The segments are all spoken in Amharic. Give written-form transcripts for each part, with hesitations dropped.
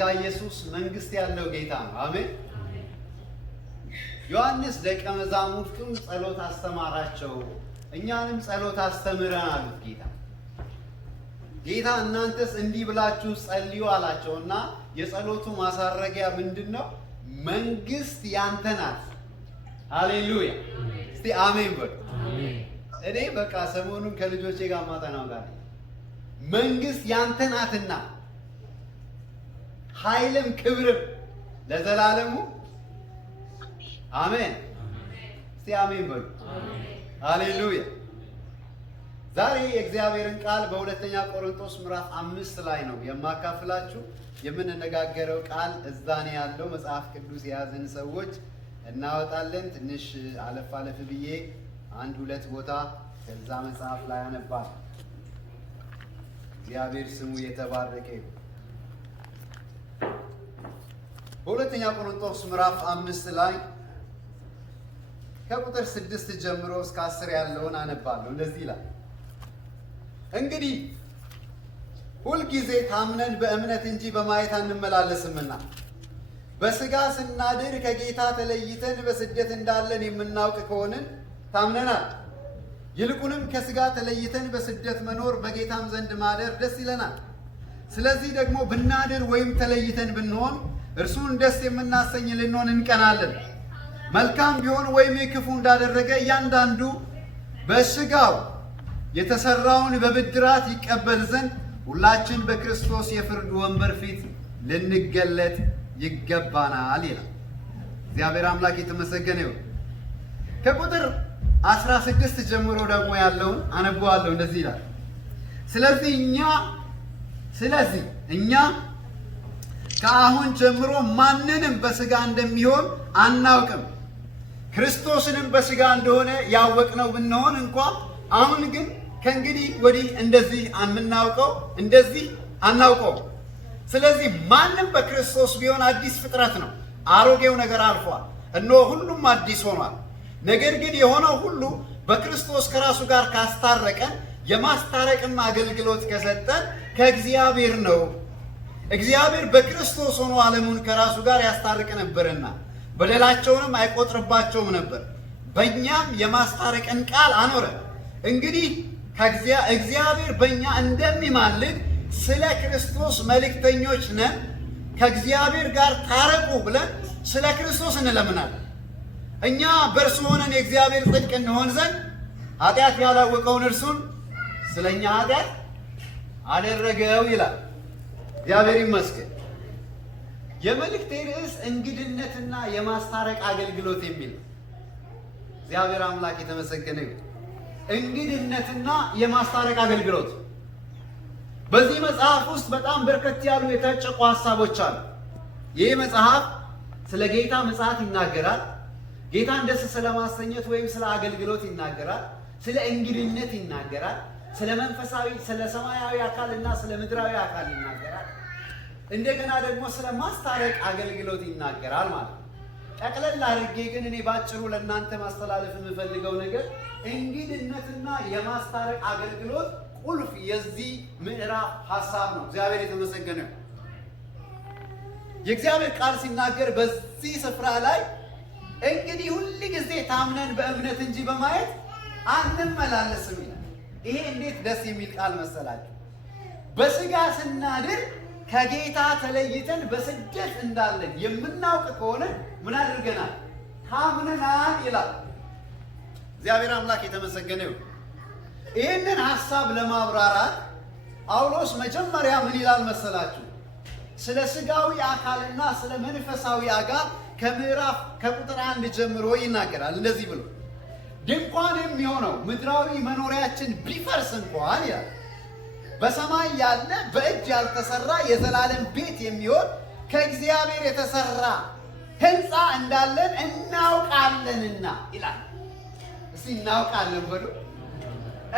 ጌታ ኢየሱስ መንግስት ያለው ጌታ ነው። አሜን። ዮሐንስ ደቀ መዛሙርቱን ጸሎት አስተማራቸው፣ እኛንም ጸሎት አስተምረን አሉት። ጌታ እናንተስ እንዲህ ብላችሁ ጸልዩ አላቸውና የጸሎቱ ማሳረጊያ ምንድነው? መንግስት ያንተ ናት። ሃሌሉያ! እስቲ አሜን በሉ። እኔ በቃ ሰሞኑን ከልጆቼ ጋር ማጠናው ጋር መንግስት ያንተ ናትና ኃይልም ክብርም ለዘላለሙ አሜን። እስቲ አሜን በሉ። ሃሌሉያ! ዛሬ የእግዚአብሔርን ቃል በሁለተኛ ቆሮንቶስ ምዕራፍ 5 ላይ ነው የማካፍላችሁ። የምንነጋገረው ቃል እዛ ነው ያለው። መጽሐፍ ቅዱስ የያዝን ሰዎች እናወጣለን። ትንሽ አለፍ አለፍ ብዬ አንድ ሁለት ቦታ ከዛ መጽሐፍ ላይ አነባል። እግዚአብሔር ስሙ የተባረከ ይሁን። በሁለተኛ ቆሮንቶስ ምዕራፍ 5 ላይ ከቁጥር 6 ጀምሮ እስከ 10 ያለውን አነባለሁ። እንደዚህ ይላል። እንግዲህ ሁልጊዜ ታምነን በእምነት እንጂ በማየት አንመላለስምና በሥጋ ስናድር ከጌታ ተለይተን በስደት እንዳለን የምናውቅ ከሆንን ታምነናል። ይልቁንም ከሥጋ ተለይተን በስደት መኖር በጌታም ዘንድ ማደር ደስ ይለናል። ስለዚህ ደግሞ ብናድር ወይም ተለይተን ብንሆን እርሱን ደስ የምናሰኝ ልንሆን እንቀናለን። መልካም ቢሆን ወይም ክፉ እንዳደረገ እያንዳንዱ በሥጋው የተሰራውን በብድራት ይቀበል ዘንድ ሁላችን በክርስቶስ የፍርድ ወንበር ፊት ልንገለጥ ይገባናል ይላል። እግዚአብሔር አምላክ የተመሰገነ ይሁን። ከቁጥር 16 ጀምሮ ደግሞ ያለውን አነበዋለሁ። እንደዚህ ይላል። ስለዚህ እኛ ከአሁን ጀምሮ ማንንም በሥጋ እንደሚሆን አናውቅም። ክርስቶስንም በሥጋ እንደሆነ ያወቅነው ብንሆን እንኳ አሁን ግን ከእንግዲህ ወዲህ እንደዚህ አናውቀው። ስለዚህ ማንም በክርስቶስ ቢሆን አዲስ ፍጥረት ነው፣ አሮጌው ነገር አልፏል፣ እነሆ ሁሉም አዲስ ሆኗል። ነገር ግን የሆነው ሁሉ በክርስቶስ ከራሱ ጋር ካስታረቀን የማስታረቅም አገልግሎት ከሰጠን ከእግዚአብሔር ነው። እግዚአብሔር በክርስቶስ ሆኖ ዓለሙን ከራሱ ጋር ያስታርቅ ነበርና በደላቸውንም አይቆጥርባቸውም ነበር። በእኛም የማስታረቅን ቃል አኖረ። እንግዲህ እግዚአብሔር በእኛ እንደሚማልድ ስለ ክርስቶስ መልእክተኞች ነን። ከእግዚአብሔር ጋር ታረቁ ብለን ስለ ክርስቶስ እንለምናለን። እኛ በእርሱ ሆነን የእግዚአብሔር ጽድቅ እንሆን ዘንድ ኃጢአት ያላወቀውን እርሱን ስለ እኛ ኃጢአት አደረገው ይላል። እግዚአብሔር ይመስገን። የመልእክቴ ርዕስ እንግድነትና የማስታረቅ አገልግሎት የሚል ነው። እግዚአብሔር አምላክ የተመሰገነ ይሁን። እንግድነትና የማስታረቅ አገልግሎት። በዚህ መጽሐፍ ውስጥ በጣም በርከት ያሉ የታጨቁ ሐሳቦች አሉ። ይህ መጽሐፍ ስለ ጌታ ምጽአት ይናገራል። ጌታን ደስ ስለማሰኘት ወይም ስለ አገልግሎት ይናገራል። ስለ እንግድነት ይናገራል። ስለ መንፈሳዊ፣ ስለ ሰማያዊ አካልና ስለ ምድራዊ አካል ይናገራል። እንደገና ደግሞ ስለ ማስታረቅ አገልግሎት ይናገራል ማለት ነው። ጠቅለል አድርጌ ግን እኔ ባጭሩ ለእናንተ ማስተላለፍ የምፈልገው ነገር እንግድነትና የማስታረቅ አገልግሎት ቁልፍ የዚህ ምዕራፍ ሐሳብ ነው። እግዚአብሔር የተመሰገነ ነው። የእግዚአብሔር ቃል ሲናገር በዚህ ስፍራ ላይ እንግዲህ ሁል ጊዜ ታምነን በእምነት እንጂ በማየት አንመላለስም ይላል። ይሄ እንዴት ደስ የሚል ቃል መሰላችሁ! በሥጋ ስናድር ከጌታ ተለይተን በስደት እንዳለን የምናውቅ ከሆነ ምን አድርገናል? ታምነናል ይላል። እግዚአብሔር አምላክ የተመሰገነ ይሁን። ይህንን ሐሳብ ለማብራራት ጳውሎስ መጀመሪያ ምን ይላል መሰላችሁ? ስለ ሥጋዊ አካልና ስለ መንፈሳዊ አካል ከቁጥር 1 ጀምሮ ይናገራል። እንደዚህ ብሎ ድንኳን የሚሆነው ምድራዊ መኖሪያችን ቢፈርስ እንኳን ይላል በሰማይ ያለ በእጅ ያልተሰራ የዘላለም ቤት የሚሆን ከእግዚአብሔር የተሰራ ሕንፃ እንዳለን እናውቃለንና ይላል። እስቲ እናውቃለን በሉ።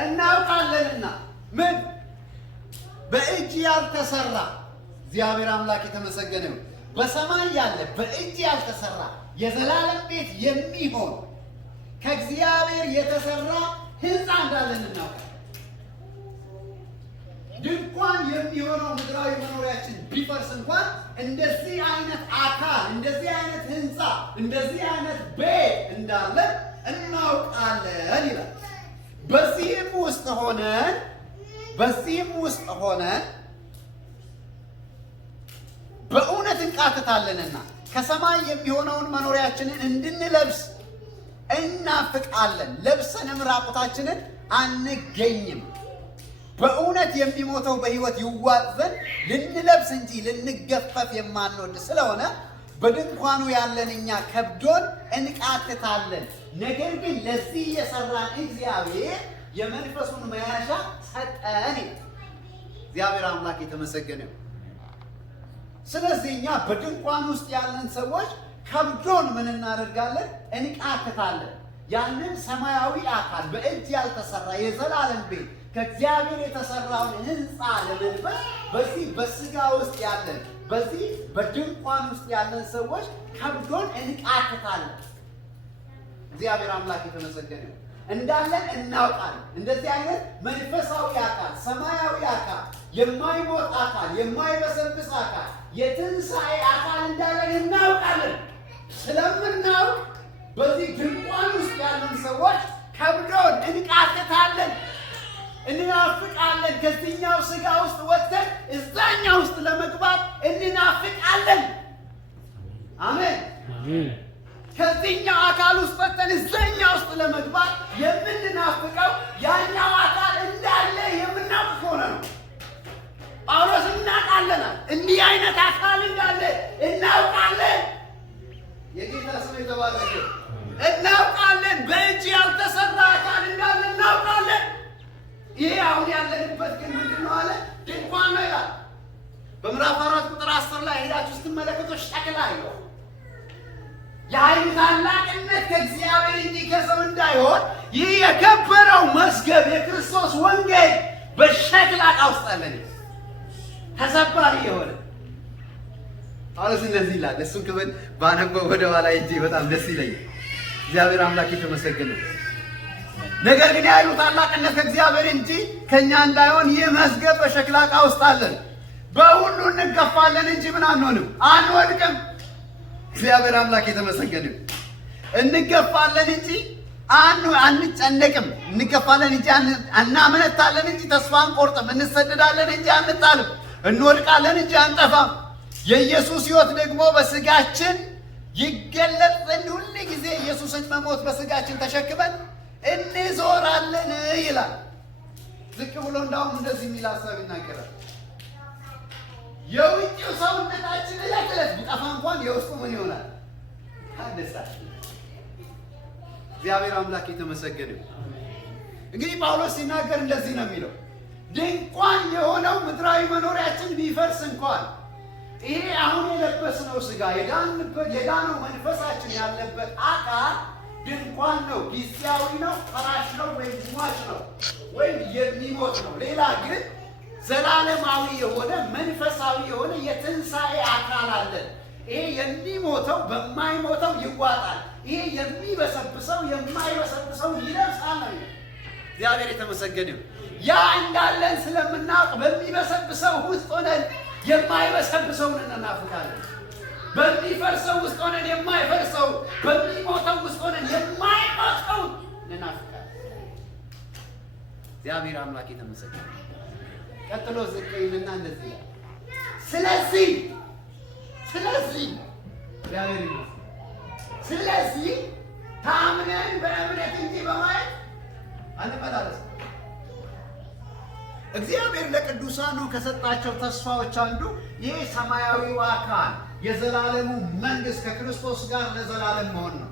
እናውቃለንና ምን? በእጅ ያልተሰራ። እግዚአብሔር አምላክ የተመሰገነ ነው። በሰማይ ያለ በእጅ ያልተሰራ የዘላለም ቤት የሚሆን ከእግዚአብሔር የተሰራ ሕንፃ እንዳለን እናውቃለን። ድንኳን የሚሆነው ምድራዊ መኖሪያችን ቢፈርስ እንኳን እንደዚህ አይነት አካል፣ እንደዚህ አይነት ህንፃ፣ እንደዚህ አይነት ቤት እንዳለ እናውቃለን ይላል። በዚህም ውስጥ ሆነን በእውነት እንቃትታለንና ከሰማይ የሚሆነውን መኖሪያችንን እንድንለብስ እናፍቃለን። ለብሰንም ራቁታችንን አንገኝም። በእውነት የሚሞተው በሕይወት ይዋጥ ዘንድ ልንለብስ እንጂ ልንገፈፍ የማንወድ ስለሆነ በድንኳኑ ያለን እኛ ከብዶን እንቃትታለን። ነገር ግን ለዚህ የሰራን እግዚአብሔር የመንፈሱን መያዣ ሰጠን። እግዚአብሔር አምላክ የተመሰገነ። ስለዚህ እኛ በድንኳን ውስጥ ያለን ሰዎች ከብዶን ምን እናደርጋለን? እንቃትታለን። ያንን ሰማያዊ አካል በእጅ ያልተሰራ የዘላለም ቤት ከእግዚአብሔር የተሰራውን ህንፃ ለመልበስ በዚህ በስጋ ውስጥ ያለን በዚህ በድንኳን ውስጥ ያለን ሰዎች ከብዶን እንቃትታለን። እግዚአብሔር አምላክ የተመሰገነ እንዳለን እናውቃለን። እንደዚህ አይነት መንፈሳዊ አካል፣ ሰማያዊ አካል፣ የማይሞት አካል፣ የማይበሰብስ አካል፣ የትንሣኤ አካል እንዳለን እናውቃለን። ስለምናውቅ በዚህ ድንኳን ውስጥ ያለን ሰዎች ከብዶን እንቃትታለን፣ እንናፍቃለን። ከዚህኛው ስጋ ውስጥ ወጥተን እዛኛው ውስጥ ለመግባት እንናፍቃለን። አሜን። ከዚህኛው አካል ውስጥ ወጥተን እዛኛው ውስጥ ለመግባት የምንናፍቀው ያኛው አካል እንዳለ የምናውቅ ሆነ ነው። ጳውሎስ እናውቃለን፣ እንዲህ አይነት አካል እንዳለ እናውቃለን። የጌታ ስም የተባረከ። እናውቃለን፣ በእጅ ያልተሰራ አካል እንዳለ እናውቃለን። ይሄ አሁን ያለንበት ግን ምንድን ነው አለ? ድንኳን ነው ይላል። በምዕራፍ 4 ቁጥር 10 ላይ ሄዳችሁ ስትመለከቱ ሸክላ ይላል። የኃይሉ ታላቅነት ከእግዚአብሔር እንጂ ከሰው እንዳይሆን ይህ የከበረው መዝገብ የክርስቶስ ወንጌል በሸክላ ዕቃ ውስጥ አለን። ተሰባሪ የሆነ ጳውሎስ እንደዚህ ይላል። እሱን ክፍል ባነበው ወደ ኋላ እንጂ በጣም ደስ ይለኛል። እግዚአብሔር አምላክ የተመሰገነ። ነገር ግን የኃይሉ ታላቅነት ከእግዚአብሔር እንጂ ከእኛ እንዳይሆን ይህ መዝገብ በሸክላ ዕቃ ውስጥ አለን። በሁሉ እንገፋለን እንጂ ምን አንሆንም፣ አንወድቅም። እግዚአብሔር አምላክ የተመሰገነ። እንገፋለን እንጂ አንጨነቅም። እንገፋለን እንጂ እናመነታለን እንጂ ተስፋ አንቆርጥም። እንሰደዳለን እንጂ አንጣልም። እንወድቃለን እንጂ አንጠፋም። የኢየሱስ ሕይወት ደግሞ በስጋችን ይገለጥ ዘንድ ሁል ጊዜ ኢየሱስን መሞት በስጋችን ተሸክመን እንዞራለን ይላል። ዝቅ ብሎ እንዳውም እንደዚህ የሚል ሀሳብ ይናገራል። የውጭው ሰውነታችን ዕለት ዕለት ቢጠፋ እንኳን የውስጡ ምን ይሆናል? ታደሳል። እግዚአብሔር አምላክ የተመሰገነ። እንግዲህ ጳውሎስ ሲናገር እንደዚህ ነው የሚለው፣ ድንኳን የሆነው ምድራዊ መኖሪያችን ቢፈርስ እንኳን ይሄ አሁን የለበስነው ስጋ የዳነው መንፈሳችን ያለበት አካል ድንኳን ነው። ጊዜያዊ ነው፣ ፈራሽ ነው፣ ወይም ሟች ነው፣ ወይም የሚሞት ነው። ሌላ ግን ዘላለማዊ የሆነ መንፈሳዊ የሆነ የትንሣኤ አካል አለን። ይሄ የሚሞተው በማይሞተው ይዋጣል። ይሄ የሚበሰብሰው የማይበሰብሰው ይለብሳል ነው። እግዚአብሔር የተመሰገነ። ያ እንዳለን ስለምናውቅ በሚበሰብሰው ውስጥ ሆነን የማይበሰብሰውን እናናፍቃለን። በሚፈርሰው ውስጥ ሆነን የማይፈርሰው፣ በሚሞተው ውስጥ ሆነን የማይሞተው እናናፍቃለን። እግዚአብሔር አምላክ የተመሰገነ። ቀጥሎ ዝቅ ይልና እንደዚህ ይላል፣ ስለዚህ ታምነን በእምነት እንጂ በማየት አንመላለስ። እግዚአብሔር ለቅዱሳኑ ከሰጣቸው ተስፋዎች አንዱ ይህ ሰማያዊው አካል የዘላለሙ መንግሥት ከክርስቶስ ጋር ለዘላለም መሆን ነው።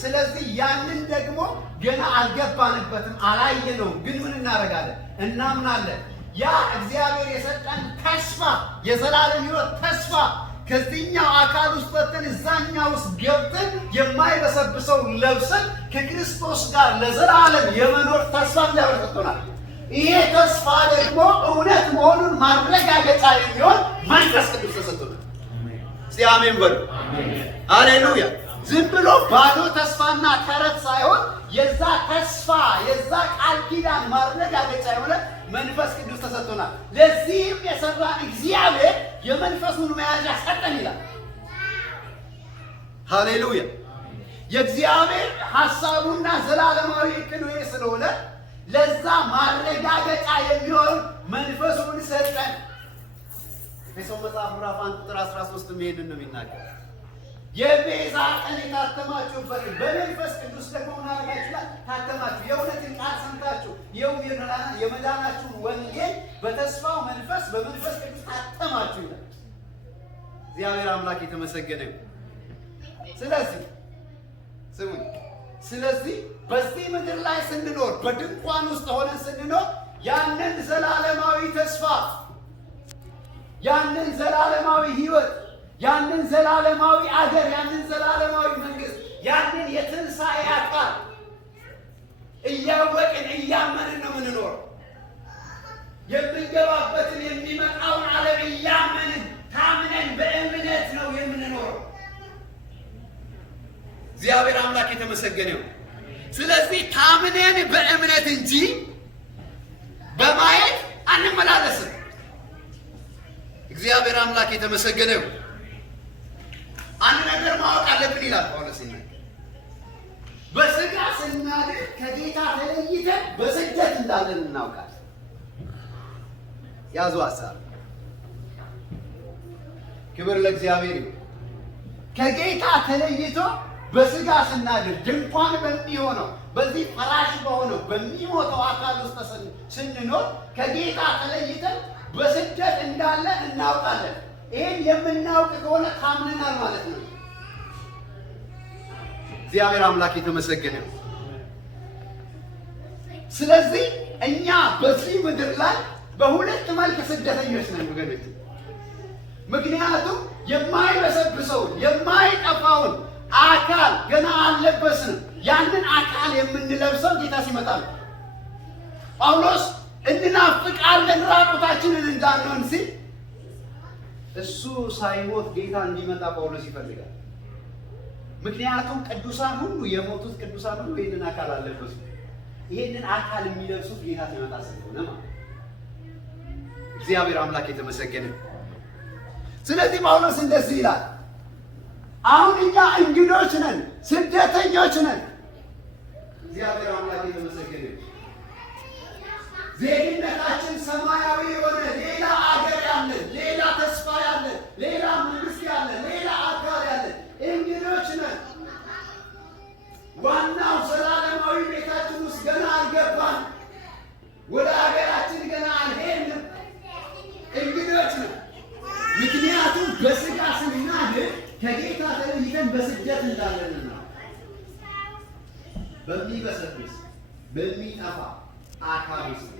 ስለዚህ ያንን ደግሞ ገና አልገባንበትም፣ አላየነውም። ግን ምን እናደርጋለን? እናምናለን። ያ እግዚአብሔር የሰጠን ተስፋ የዘላለም ሕይወት ተስፋ ከዚህኛው አካል ውስጥ ወጥተን እዛኛው ውስጥ ገብተን የማይበሰብሰው ለብሰን ከክርስቶስ ጋር ለዘላለም የመኖር ተስፋ ያበረክቶናል። ይሄ ተስፋ ደግሞ እውነት መሆኑን ማረጋገጫ የሚሆን መንፈስ ቅዱስ ተሰጥቶናል። እስቲ አሜን በሉ። ሃሌሉያ። ዝም ብሎ ባዶ ተስፋና ተረት ሳይሆን የዛ ተስፋ የዛ ቃል ኪዳን ማረጋገጫ የሆነ መንፈስ ቅዱስ ተሰጥቶናል። ለዚህም የሰራን እግዚአብሔር የመንፈሱን መያዣ ሰጠን ይላል። ሃሌሉያ! የእግዚአብሔር ሐሳቡና ዘላለማዊ ዕቅዱ ስለሆነ ለዛ ማረጋገጫ የሚሆን መንፈሱን ሰጠን። ኤፌሶን መጽሐፍ ምዕራፍ 1 ቁጥር 13 ይሄንን ነው የሚናገር። የቤዛ ቀን የታተማችሁበት በመንፈስ ቅዱስ ደግሞ ምን አደረጋችሁ? ታተማችሁ። የእውነትን ቃል ሰምታችሁ ይኸውም የመዳናችሁን ወንጌል በተስፋው መንፈስ በመንፈስ ቅዱስ ታተማችሁ ይላል። እግዚአብሔር አምላክ የተመሰገነ ይሁን። ስለዚህ በዚህ ምድር ላይ ስንኖር በድንኳን ውስጥ ሆነን ስንኖር ያንን ዘላለማዊ ተስፋ ያንን ዘላለማዊ ሕይወት ያንን ዘላለማዊ አገር ያንን ዘላለማዊ መንግስት ያንን የትንሣኤ አካል እያወቅን እያመንን ነው የምንኖረው። የምንገባበትን የሚመጣውን ዓለም እያመንን ታምነን በእምነት ነው የምንኖረው። እግዚአብሔር አምላክ የተመሰገነው። ስለዚህ ታምነን በእምነት እንጂ በማየት አንመላለስም። እግዚአብሔር አምላክ የተመሰገነው። አንድ ነገር ማወቅ አለብን ይላል ጳውሎስ ሲናገር፣ በሥጋ ስናድር ከጌታ ተለይተን በስደት እንዳለን እናውቃለን። ያዙ ሐሳብ። ክብር ለእግዚአብሔር ይሁን። ከጌታ ተለይቶ በሥጋ ስናድር ድንኳን በሚሆነው በዚህ ፈራሽ በሆነው በሚሞተው አካል ውስጥ ስንኖር ከጌታ ተለይተን በስደት እንዳለን እናውቃለን። ይሄን የምናውቅ ከሆነ ታምነናል ማለት ነው። እግዚአብሔር አምላክ የተመሰገነ ነው። ስለዚህ እኛ በዚህ ምድር ላይ በሁለት መልክ ስደተኞች ነን ወገኖች። ምክንያቱም የማይበሰብሰውን የማይጠፋውን አካል ገና አልለበስንም። ያንን አካል የምንለብሰው ጌታ ሲመጣ ነው። ጳውሎስ እንናፍቃለን ራቁታችንን እንዳንሆን ሲል እሱ ሳይሞት ጌታ እንዲመጣ ጳውሎስ ይፈልጋል። ምክንያቱም ቅዱሳን ሁሉ የሞቱት ቅዱሳን ሁሉ ይህንን አካል አልለበሱም። ይህንን አካል የሚለብሱት ጌታ ሲመጣ ስለሆነ ማለት እግዚአብሔር አምላክ የተመሰገነ። ስለዚህ ጳውሎስ እንደዚህ ይላል፣ አሁን እኛ እንግዶች ነን፣ ስደተኞች ነን። እግዚአብሔር አምላክ የተመሰገነ። ዜግነታችን ሰማያዊ የሆነ ሌላ አገር ያለን፣ ሌላ ተስፋ ያለን፣ ሌላ መንግስት ያለን፣ ሌላ አካል ያለን እንግዶች ነን። ዋናው ዘላለማዊ ቤታችን ውስጥ ገና አልገባን። ወደ አገራችን ገና አልሄድንም። እንግዶች ነን። ምክንያቱም በሥጋ ስናድር ከጌታ ተለይተን በስደት እንዳለንና በሚበሰብስ በሚጠፋ አካል ውስጥ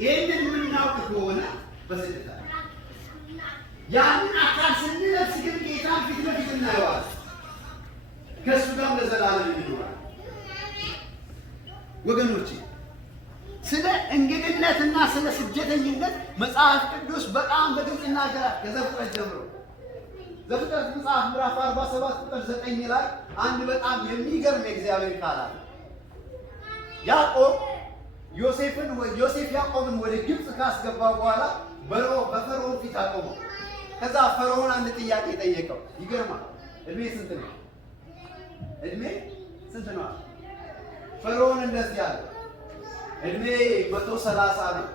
ይህንን የምናውቅ ከሆነ በስደት ያንን አካል ስንለብስ ግን ጌታን ፊት ለፊት እናየዋለን። ከእሱ ጋር ለዘላለም እንኖራለን። ወገኖቼ ስለ እንግድነትና ስለ ስደተኝነት መጽሐፍ ቅዱስ በጣም በግልጽ ይናገራል። ከዘፍጥረት ጀምሮ ዘፍጥረት መጽሐፍ ምዕራፍ 47 ቁጥር 9 ላይ አንድ በጣም የሚገርም የእግዚአብሔር ቃል አለ። ዮሴፍ ያዕቆብን ወደ ግብፅ ካስገባ በኋላ በፈርዖን ፊት አቆመው። ከዛ ፈርዖን አንድ ጥያቄ ጠየቀው። ይገርማል። እድሜ ስንት ነው? እድሜ ስንት ነው? ፈርዖን እንደዚህ አለ፣ እድሜ 130 ነው።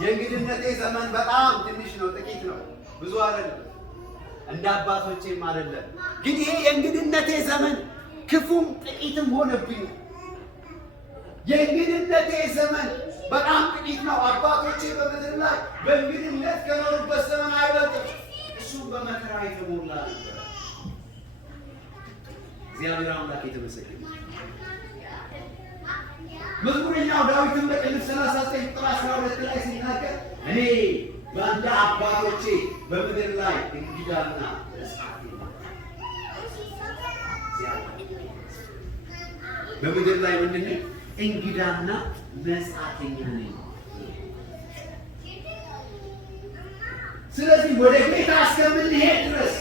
የእንግድነቴ ዘመን በጣም ትንሽ ነው፣ ጥቂት ነው፣ ብዙ አይደለም፣ እንደ አባቶቼም አይደለም። ግን ይሄ የእንግድነቴ ዘመን ክፉም ጥቂትም ሆነብኝ። የእንግድነቴ ዘመን በጣም ጥቂት ነው። አባቶቼ በምድር ላይ በእንግድነት ከኖሩበት ዘመን አይበልጥም። እሱም በመከራ የተሞላ ነበር። እግዚአብሔር አምላክ የተመሰገነ። መዝሙረኛው ዳዊትን በቅንፍ 39 ቁጥር 12 ላይ ሲናገር እኔ በእንደ አባቶቼ በምድር ላይ እንግዳና በምድር ላይ ምንድን ነው? እንግዳና መጻተኛ ነኝ። ስለዚህ ወደ ጌታ እስከምንሄድ ድረስ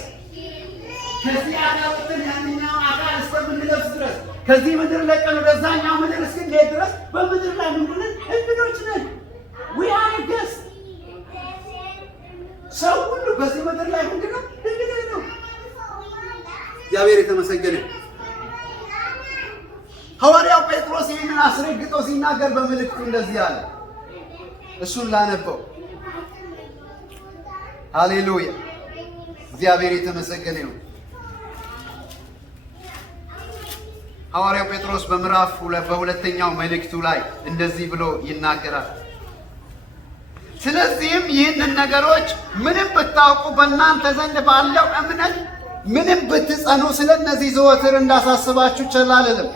ከዚህ አካል ወጥተን ያንኛው አካል እስከምንለብስ ድረስ ከዚህ ምድር ለቀን ወደዛኛው ምድር እስክንሄድ ድረስ በምድር ላይ ምንድን ነን? እንግዶች ነን። we are guests። ሰው ሁሉ በዚህ ምድር ላይ ምንድን ነው? እንግዳ ነው። እግዚአብሔር የተመሰገነ። ሐዋርያው ጴጥሮስ ይህንን አስረግጦ ሲናገር በመልእክቱ እንደዚህ አለ። እሱን ላነበው። ሃሌሉያ! እግዚአብሔር የተመሰገነ ነው። ሐዋርያው ጴጥሮስ በምዕራፍ በሁለተኛው መልእክቱ ላይ እንደዚህ ብሎ ይናገራል። ስለዚህም ይህንን ነገሮች ምንም ብታውቁ በእናንተ ዘንድ ባለው እምነት ምንም ብትጸኑ ስለነዚህ ዘወትር እንዳሳስባችሁ ቸል አልልም።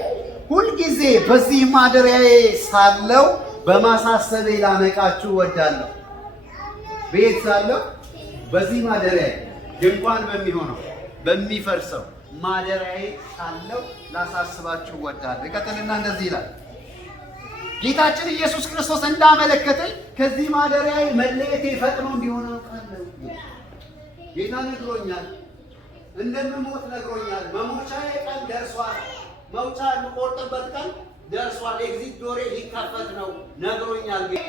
ሁልጊዜ በዚህ ማደሪያዬ ሳለሁ በማሳሰቤ ላነቃችሁ እወዳለሁ። ቤት ሳለሁ በዚህ ማደሪያዬ ድንኳን በሚሆነው በሚፈርሰው ማደሪያዬ ሳለሁ ላሳስባችሁ እወዳለሁ። ይቀጥልና እንደዚህ ይላል። ጌታችን ኢየሱስ ክርስቶስ እንዳመለከተኝ ከዚህ ማደሪያዬ መለየቴ ፈጥኖ እንዲሆን አውቃለሁ። ጌታ ነግሮኛል፣ እንደምሞት ነግሮኛል። መሞቻዬ ቀን ደርሷል። መውጫ የምቆርጥበት ቀን ደርሷል። ኤግዚት ዶሬ ሊከፈት ነው ነግሮኛል። ግን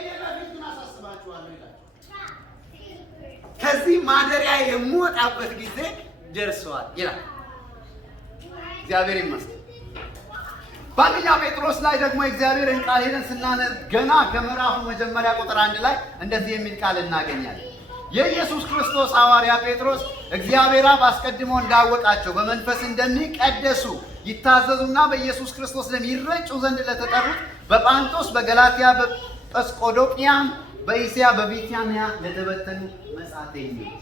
አሳስባችኋለሁ ይላል። ከዚህ ማደሪያ የምወጣበት ጊዜ ደርሷል ይላል። እግዚአብሔር ይመስገን። በአንደኛ ጴጥሮስ ላይ ደግሞ እግዚአብሔርን ቃል ሄደን ስናነብ ገና ከምዕራፉ መጀመሪያ ቁጥር 1 ላይ እንደዚህ የሚል ቃል እናገኛለን። የኢየሱስ ክርስቶስ ሐዋርያ ጴጥሮስ እግዚአብሔር አብ አስቀድሞ እንዳወቃቸው በመንፈስ እንደሚቀደሱ ይታዘዙና በኢየሱስ ክርስቶስ ደም ይረጩ ዘንድ ለተጠሩት በጳንጦስ፣ በገላትያ፣ በጰስቆዶቅያም፣ በእስያ፣ በቢታንያ ለተበተኑ መጻተኞች።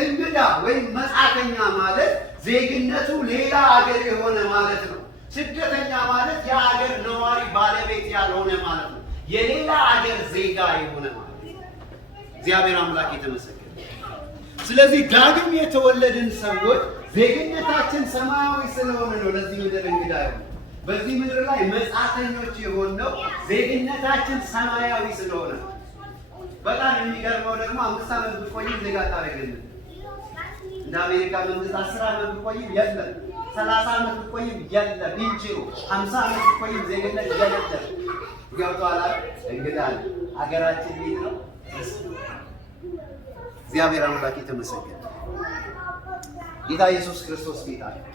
እንግዳ ወይም መጻተኛ ማለት ዜግነቱ ሌላ አገር የሆነ ማለት ነው። ስደተኛ ማለት የአገር ነዋሪ ባለቤት ያልሆነ ማለት ነው። የሌላ አገር ዜጋ የሆነ ማለት ነው። እግዚአብሔር አምላክ የተመሰገነ። ስለዚህ ዳግም የተወለድን ሰዎች ዜግነታችን ሰማያዊ ስለሆነ ነው ለዚህ ምድር እንግዳ የሆነ። በዚህ ምድር ላይ መጻተኞች የሆነው ዜግነታችን ሰማያዊ ስለሆነ። በጣም የሚገርመው ደግሞ 5 ዓመት ብትቆይም ዜጋ ታደርግልን። እንደ አሜሪካ መንግስት 10 ዓመት ብትቆይም የለም፣ 30 ዓመት ብትቆይም የለም። እንጂሩ 50 ዓመት ብትቆይም ዜግነት የለም። ገብቶሃል? እንግዳ አገራችን ቤት ነው። እግዚአብሔር አምላክ የተመሰገነ። ጌታ ኢየሱስ ክርስቶስ ጌታ ነው።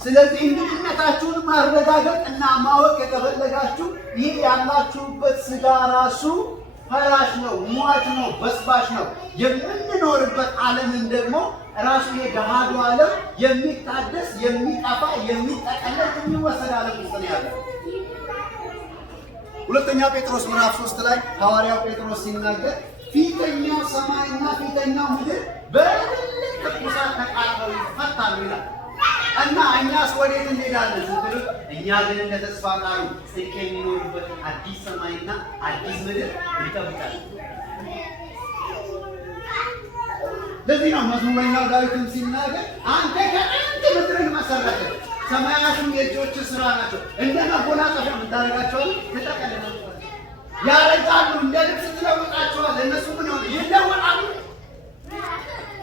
ስለዚህ እንግድነታችሁን ማረጋገጥ እና ማወቅ የተፈለጋችሁ ይህ ያላችሁበት ስጋ ራሱ ፈራሽ ነው፣ ሟች ነው፣ በስባሽ ነው። የምንኖርበት ዓለምን ደግሞ ራሱ የገሃዱ ዓለም የሚታደስ የሚጠፋ የሚጠቀለል የሚወሰድ ዓለም ውስጥ ነው ያለው። ሁለተኛ ጴጥሮስ ምዕራፍ 3 ላይ ሐዋርያው ጴጥሮስ ሲናገር ፊተኛው ሰማይና ፊተኛው ምድር በትልቅ ትኩሳት ተቃጥለው ይፈታሉ ይላል። እና እኛስ ወዴት እንሄዳለን ስትሉ፣ እኛ ግን እንደ ተስፋ ቃሉ ጽድቅ የሚኖርበት አዲስ ሰማይና አዲስ ምድር እንጠብቃለን። ለዚህ ነው መዝሙረኛው ዳዊትም ሲናገር አንተ ከጥንት ምድርን መሰረተ፣ ሰማያትም የእጆች ስራ ናቸው። እንደ መጎናጸፊያ የምታደርጋቸዋል፣ ትጠቀልላቸዋል። ያረጃሉ፣ እንደ ልብስ ትለውጣቸዋል። እነሱ ምን ሆነ? ይለወጣሉ።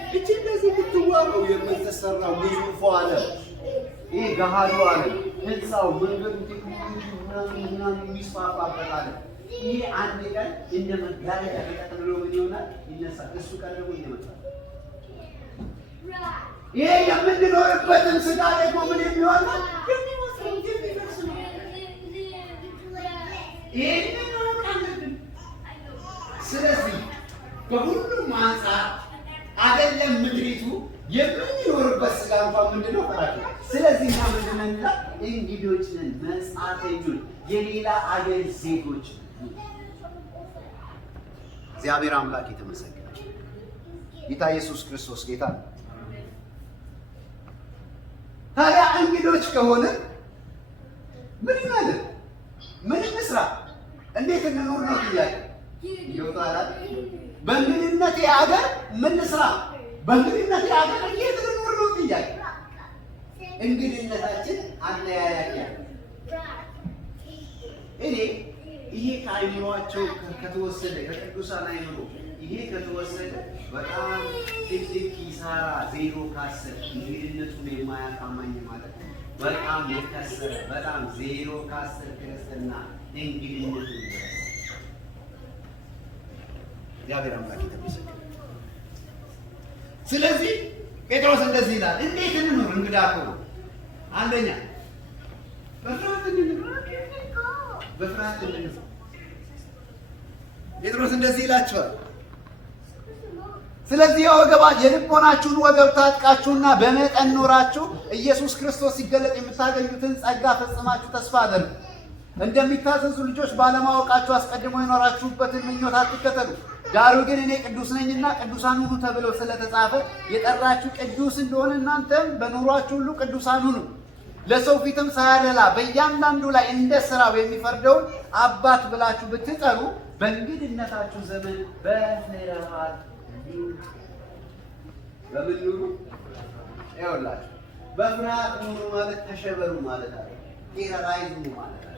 እቺ እንደዚህ ብትዋበው የምትሰራው ግዙፉ ዓለም፣ ይህ ገሃዱ ዓለም፣ ህንፃው፣ መንገዱ፣ ቴክኖሎጂ ምናምን የሚስፋፋበት ዓለም ይህ አንድ ቀን እንደ መጋረጃ ተጠቅልሎ ምን ይሆናል? ይነሳል። እሱ ቀን ደግሞ ይመጣል። ይሄ የምንኖርበትን ስጋ ደግሞ ምን የሚሆን ነው? ስለዚህ በሁሉም አንጻር አይደለም ምድሪቱ የምንኖርበት ስጋ እንኳን ምንድነው? ፈራጅ። ስለዚህ እኛ ምንድነው እንላ እንግዶች ነን፣ መጻተኞች፣ የሌላ አገር ዜጎች። እግዚአብሔር አምላክ የተመሰገነ። ጌታ ኢየሱስ ክርስቶስ ጌታ ነው። ታዲያ እንግዶች ከሆነ ምን ማለት ምን እንስራ? እንዴት እንኖር ነው ጥያቄ። ይወጣላል። በእንግድነቴ ሀገር ምን እንስራ? በእንግድነቴ ሀገር እንዴት እንኖር ነው ጥያቄ። እንግድነታችን አለያያችን። እኔ ይሄ ከአይምሯቸው ከተወሰደ ከቅዱሳን አይምሮ ይሄ ከተወሰደ በጣም ትልቅ ኪሳራ፣ ዜሮ ካሰር እንግድነቱን የማያታማኝ ማለት ነው። በጣም የከሰረ በጣም ዜሮ ካሰር ክርስትና እንግድነቱን ይረሳል። እግዚአብሔር አምላክ የተመሰገነ። ስለዚህ ጴጥሮስ እንደዚህ ይላል፣ እንዴት እንኑር? እንግዳ ከሆነ አንደኛ በፍርሃት እንኑር። ጴጥሮስ እንደዚህ ይላቸዋል፣ ስለዚህ የልቦናችሁን ወገብ ታጥቃችሁና በመጠን ኖራችሁ ኢየሱስ ክርስቶስ ሲገለጥ የምታገኙትን ጸጋ ፈጽማችሁ ተስፋ አድርጉ። እንደሚታዘዙ ልጆች ባለማወቃችሁ አስቀድሞ የኖራችሁበትን ምኞት አትከተሉ። ዳሩ ግን እኔ ቅዱስ ነኝና ቅዱሳን ሁኑ ተብሎ ስለተጻፈ የጠራችሁ ቅዱስ እንደሆነ እናንተም በኑሯችሁ ሁሉ ቅዱሳን ሁኑ። ለሰው ፊትም ሳያደላ በእያንዳንዱ ላይ እንደ ሥራው የሚፈርደውን አባት ብላችሁ ብትጠሩ በእንግድነታችሁ ዘመን በፍርሃት በምን ኑሩ? ይኸውላችሁ በፍርሃት ኑሩ ማለት ተሸበሩ ማለት አለ። ቴረራይዝ ማለት አለ።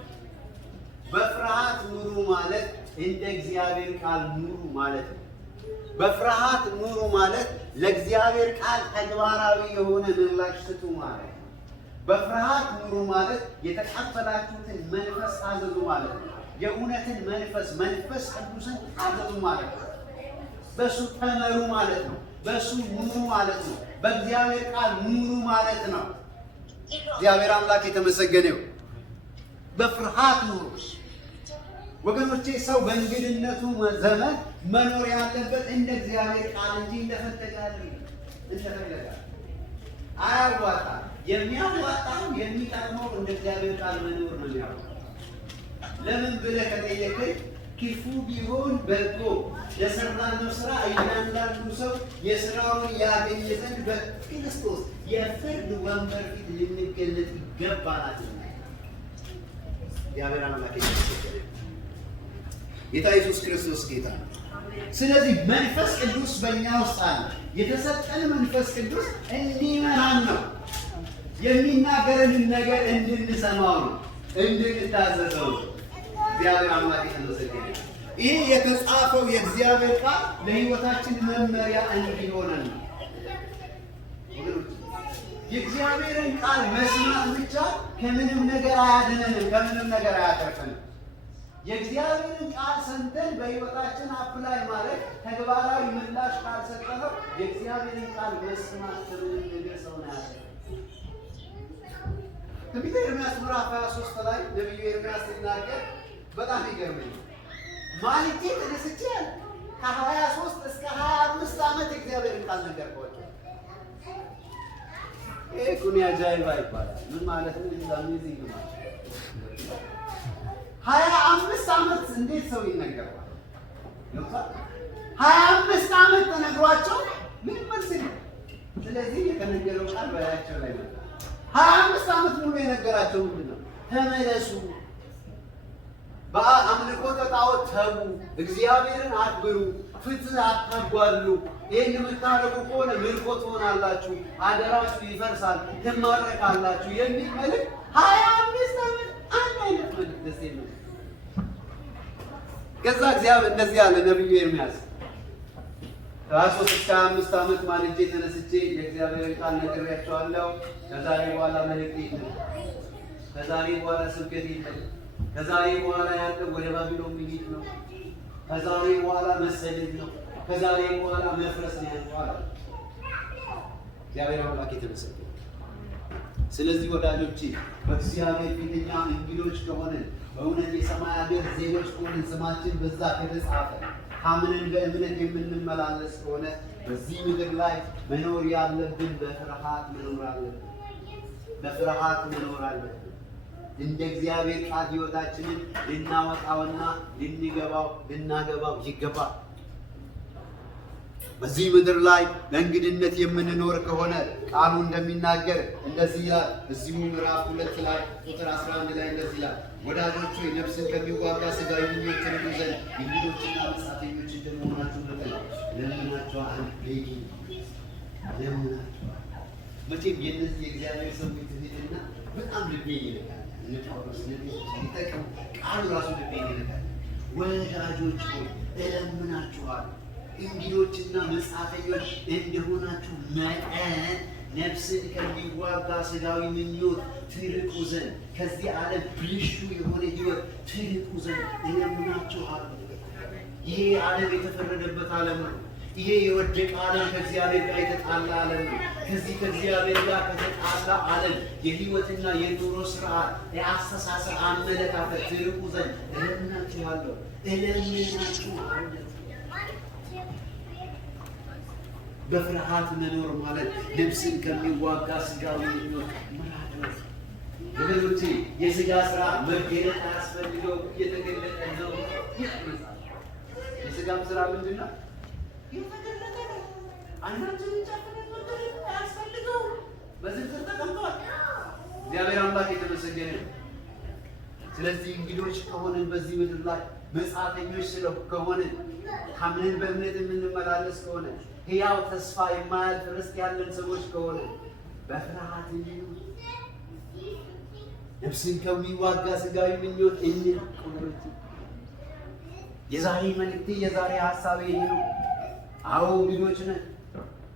በፍርሃት ኑሩ ማለት እንደ እግዚአብሔር ቃል ኑሩ ማለት ነው። በፍርሃት ኑሩ ማለት ለእግዚአብሔር ቃል ተግባራዊ የሆነ ምላሽ ስጡ ማለት ነው። በፍርሃት ኑሩ ማለት የተቀበላችሁትን መንፈስ አዘዙ ማለት ነው። የእውነትን መንፈስ ቅዱስን አዘዙ ማለት ነው። በሱ ተመሩ ማለት ነው። በሱ ኑሩ ማለት ነው። በእግዚአብሔር ቃል ኑሩ ማለት ነው። እግዚአብሔር አምላክ የተመሰገነው። በፍርሃት ኑሩ ወገኖቼ። ሰው በእንግድነቱ ዘመን መኖር ያለበት እንደ እግዚአብሔር ቃል እንጂ እንደፈለገ አያዋጣም። የሚያዋጣው የሚጠቅመው እንደ እግዚአብሔር ቃል መኖር ነው የሚያዋጣው። ለምን ብለህ ከጠየቀኝ ክፉ ቢሆን በጎ የሰራነው ስራ እያንዳንዱ ሰው የስራውን ያገኝ ዘንድ በክርስቶስ የፍርድ ወንበር ፊት ልንገለጥ ይገባናል። እግዚአብሔር አምላክ ይመስገን። ጌታ ኢየሱስ ክርስቶስ ጌታ ነው። ስለዚህ መንፈስ ቅዱስ በእኛ ውስጥ አለ። የተሰጠን መንፈስ ቅዱስ እንዲመራን ነው። የሚናገረንን ነገር እንድንሰማው ነው፣ እንድንታዘዘው። እግዚአብሔር አምላክ ይመስገን። ይህ የተጻፈው የእግዚአብሔር ቃል ለሕይወታችን መመሪያ እንዲሆነን ነው። የእግዚአብሔርን ቃል መስማት ብቻ ከምንም ነገር አያድነንም፣ ከምንም ነገር አያተርፈንም። የእግዚአብሔርን ቃል ሰምተን በሕይወታችን አፕላይ ማለት ተግባራዊ ምላሽ ካልሰጠነው የእግዚአብሔርን ቃል መስማት ከምንም ነገር ሰውን አያተርፈንም። ትንቢተ ኤርምያስ ምዕራፍ 23 ላይ ነቢዩ ኤርምያስ ሲናገር በጣም ይገርመኛል። ማለቴ ተነስቼ ከ23 እስከ 25 ዓመት እግዚአብሔርን ቃል ነገርኳቸው። ይሄ ኩኒ አጃይባ ይባላል። ምን ማለት ነው? አሜዚንግ ማለት 25 ዓመት እንዴት ሰው ይነገራል? 25 ዓመት ተነግሯቸው ምን መልስ ነው? ስለዚህ የተነገረው ቃል በላያቸው ላይ ነው። 25 ዓመት ሙሉ የነገራቸው ምንድን ነው? ተመለሱ፣ በአምልኮተ ጣዖት ተዉ፣ እግዚአብሔርን አክብሩ፣ ፍትህ አታጓሉ። ይህን የምታደርጉ ከሆነ ምርኮ ትሆናላችሁ፣ አገራችሁ ይፈርሳል፣ ትማረካላችሁ የሚል መልክ 25 ዓመት አንድ አይነት መልክ ደስ የሚል። ከዛ እግዚአብሔር እንደዚህ ያለ ነቢዩ ኤርምያስ 23 እስከ 25 ዓመት ማልጄ ተነስቼ የእግዚአብሔርን ቃል ነግሬያቸዋለሁ። ከዛሬ በኋላ መልእክት የለም፣ ከዛሬ በኋላ ስብከት የለም፣ ከዛሬ በኋላ ያለው ወደ ባቢሎን መሄድ ነው፣ ከዛሬ በኋላ መሰደድ ነው፣ ከዛሬ በኋላ መፍረስ ነው ያለው አለ እግዚአብሔር አምላክ የተመሰገነ። ስለዚህ ወዳጆቼ በእግዚአብሔር ፊት እኛ እንግዶች ከሆንን በእውነት የሰማይ ሀገር ዜጎች ከሆንን ስማችን በዛ ከተጻፈ አምነን በእምነት የምንመላለስ ከሆነ በዚህ ምድር ላይ መኖር ያለብን በፍርሃት መኖር አለብን። በፍርሃት መኖር አለብን። እንደ እግዚአብሔር ቃል ሕይወታችንን ልናወጣውና ልናገባው ይገባል። በዚህ ምድር ላይ በእንግድነት የምንኖር ከሆነ ቃሉ እንደሚናገር እንደዚህ ይላል። እዚሁ ምዕራፍ 2 ላይ ቁጥር 11 ላይ እንደዚህ ይላል፣ ወዳጆች ሆይ ነፍስን ከሚዋጋ ሥጋዊ ምኞት ትርቁ ዘንድ እንግዶችና መጻተኞች እንደመሆናችሁ መጠን ለምናችኋል። ለምናችኋል። መቼም የእነዚህ የእግዚአብሔር ሰዎች ትህትና በጣም ልቤ ይነካል። ጳውሎስ ቃሉ ራሱ ልቤ ይነካል። ወዳጆች ሆይ እለምናችኋል። እንግዶችና መጻተኞች እንደሆናችሁ መጠን ነፍስን ከሚዋጋ ሥጋዊ ምኞት ትርቁ ዘንድ ከዚህ ዓለም ብልሹ የሆነ ሕይወት ትርቁ ዘንድ እለምናችኋለሁ። ይሄ ዓለም የተፈረደበት ዓለም ነው። ይሄ የወደቀ ዓለም ከእግዚአብሔር ጋር የተጣላ ዓለም ነው። ከዚህ ከእግዚአብሔር ጋር ከተጣላ ዓለም የሕይወትና የኑሮ ስርዓት፣ የአስተሳሰብ አመለካከት ትርቁ ዘንድ እለምናችኋለሁ። በፍርሃት መኖር ማለት ነፍስን ከሚዋጋ ሥጋዊ ምኞት መራቅ። ወገኖቼ የሥጋ ሥራ መገለጥ አያስፈልገው፣ እየተገለጠ ነው። የሥጋም ሥራ ምንድን ነው? የተገለጠ ነው። አይናችንን ጨፍነን መገለጥ አያስፈልገው፣ በዝርዝር ተቀምጧል። እግዚአብሔር አምላክ የተመሰገነ ነው። ስለዚህ እንግዶች ከሆንን በዚህ ምድር ላይ መጻተኞች ከሆንን ታምነን በእምነት የምንመላለስ ከሆነ ሕያው ተስፋ የማያልፍ ርስት ያለን ሰዎች ከሆነ በፍርሃት እንኑር። ነፍስን ከሚዋጋ ሥጋዊ ምኞት እንቁረጥ። የዛሬ መልእክቴ የዛሬ ሐሳቤ ይሄ ነው። አዎ እንግዶች ነን።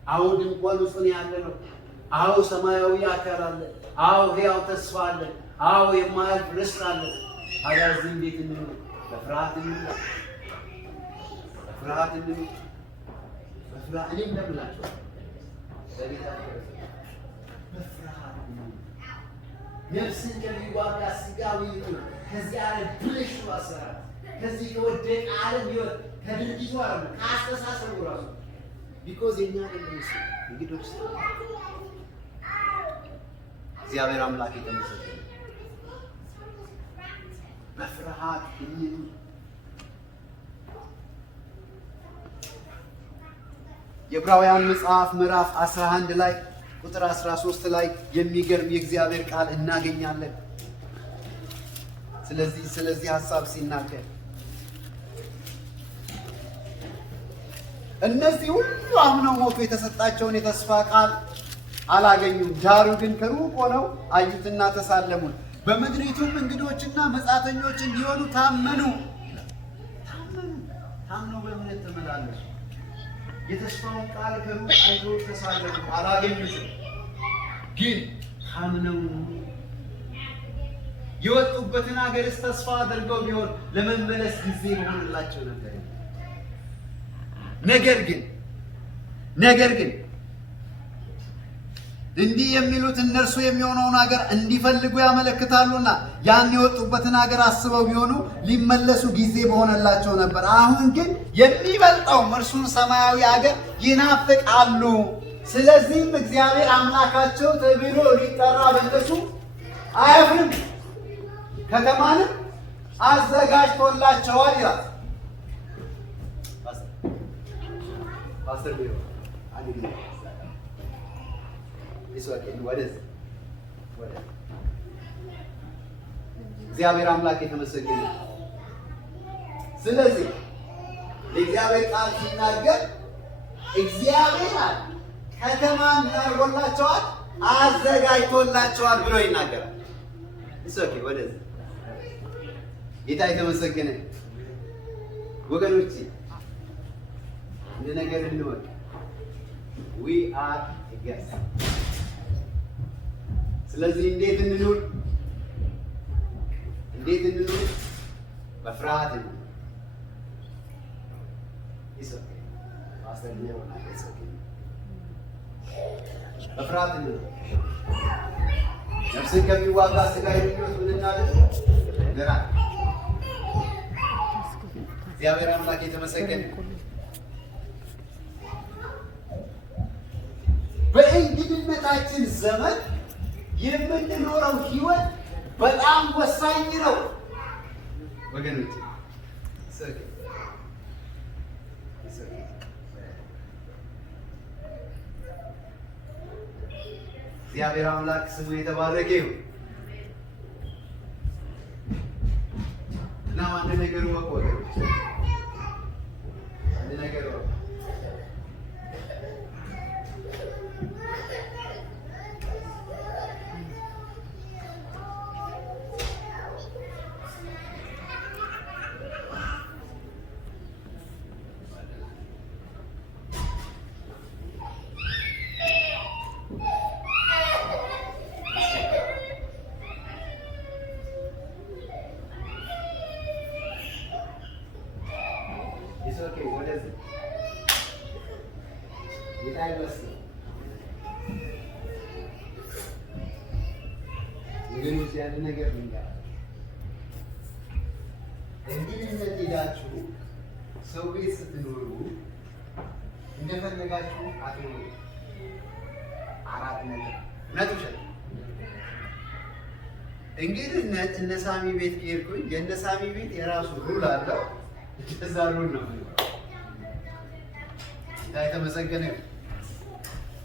አዎ ድንኳን ውስጥ ነው ያለነው። አዎ ሰማያዊ አካል አለ። አዎ ሕያው ተስፋ አለ። አዎ የማያልፍ ርስት አለ። ታዲያ እዚህ እንዴት እንኑር? በፍርሃት እንኑር። በፍርሃት እንኑር። በፍርሃት እኔም እንደምላቸው በፍርሃት እንኑር። ነፍስን ከሚዋጋ ሥጋዊ ምኞት ከዚህ ዓለም ብልሹ አሰራር ከዚህ የወደቀ ዓለም ሕይወት ከድርጊቱ ዓለም ከአስተሳሰቡ ራሱ ቢኮዝ የኛ እንደምስ እንግዶች እግዚአብሔር አምላክ የተመሰገነ በፍርሃት እንኑር። የዕብራውያን መጽሐፍ ምዕራፍ 11 ላይ ቁጥር 13 ላይ የሚገርም የእግዚአብሔር ቃል እናገኛለን። ስለዚህ ሐሳብ ሲናገር እነዚህ ሁሉ አምነው ሞቱ የተሰጣቸውን የተስፋ ቃል አላገኙም። ዳሩ ግን ከሩቅ ሆነው አዩትና ተሳለሙን። በምድሪቱም እንግዶችና መጻተኞች እንዲሆኑ ታመኑ። ታምነው በእምነት ተመላለሱ። የተስፋውን ቃል ከሩቅ አይተው ተሳለሙ፣ አላገኙትም። ግን ታምነው የወጡበትን ሀገርስ ተስፋ አድርገው ቢሆን ለመመለስ ጊዜ በሆነላቸው ነበር። ነገር ግን እንዲህ የሚሉት እነርሱ የሚሆነውን ሀገር እንዲፈልጉ ያመለክታሉና ያን የወጡበትን ሀገር አስበው ቢሆኑ ሊመለሱ ጊዜ በሆነላቸው ነበር። አሁን ግን የሚበልጠው እርሱን ሰማያዊ ሀገር ይናፍቃሉ። ስለዚህም እግዚአብሔር አምላካቸው ተብሎ ሊጠራ በእነሱ አያፍርም፣ ከተማንም አዘጋጅቶላቸዋል ይላል። ፓስተር ቢሮ እግዚአብሔር አምላክ የተመሰገነ። ስለዚህ የእግዚአብሔር ቃል ሲናገር እግዚአብሔር ከተማን አድርጎላቸዋል፣ አዘጋጅቶላቸዋል ብሎ ይናገራል። ወደዚህ ጌታ የተመሰገነ። ወገኖች እንደ ነገር እንወቅ። we are a guest። ስለዚህ እንዴት እንኑር? በፍርሃት እንኑር። በፍርሃት እንኑር። ነፍስን ከሚዋጋ ሥጋዊ ምኞት ምን እናድርግ? እንራቅ። እግዚአብሔር አምላክ የተመሰገነ። በእንግድነታችን ዘመን የምንኖረው ሕይወት በጣም ወሳኝ ነው ወገኖች። እግዚአብሔር አምላክ ስሙ የተባረከ ይሁን። እና አንድ ነገር ወቅ ወገኖች፣ አንድ ነገር ወቅ ጌታ ይመስገን። ወገኖች ያለ ነገር ልንገር፣ እንግድነት ሄዳችሁ ሰው ቤት ስትኖሩ እንደፈለጋችሁ አትኖሩ። 4 ነጥብ እውነት ውሸት። እንግድነት እነ ሳሚ ቤት ከሄድኩኝ የእነ ሳሚ ቤት የራሱ ሩል አለው። እዛ ሩል ነው የተመሰገነ።